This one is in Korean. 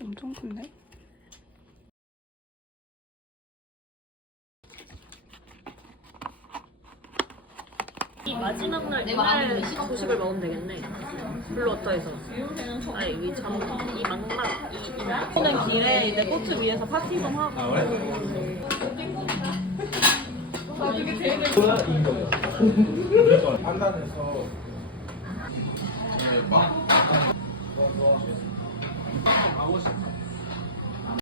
엄청 큰데? 이 마지막 날 이날 조식을 먹으면 되겠네. 블루워터에서. 아니 이 막막 이 오는 길에 이제 꽃을 위해서 파티 좀 하고. 아 그래? 판단해서 가고 싶어.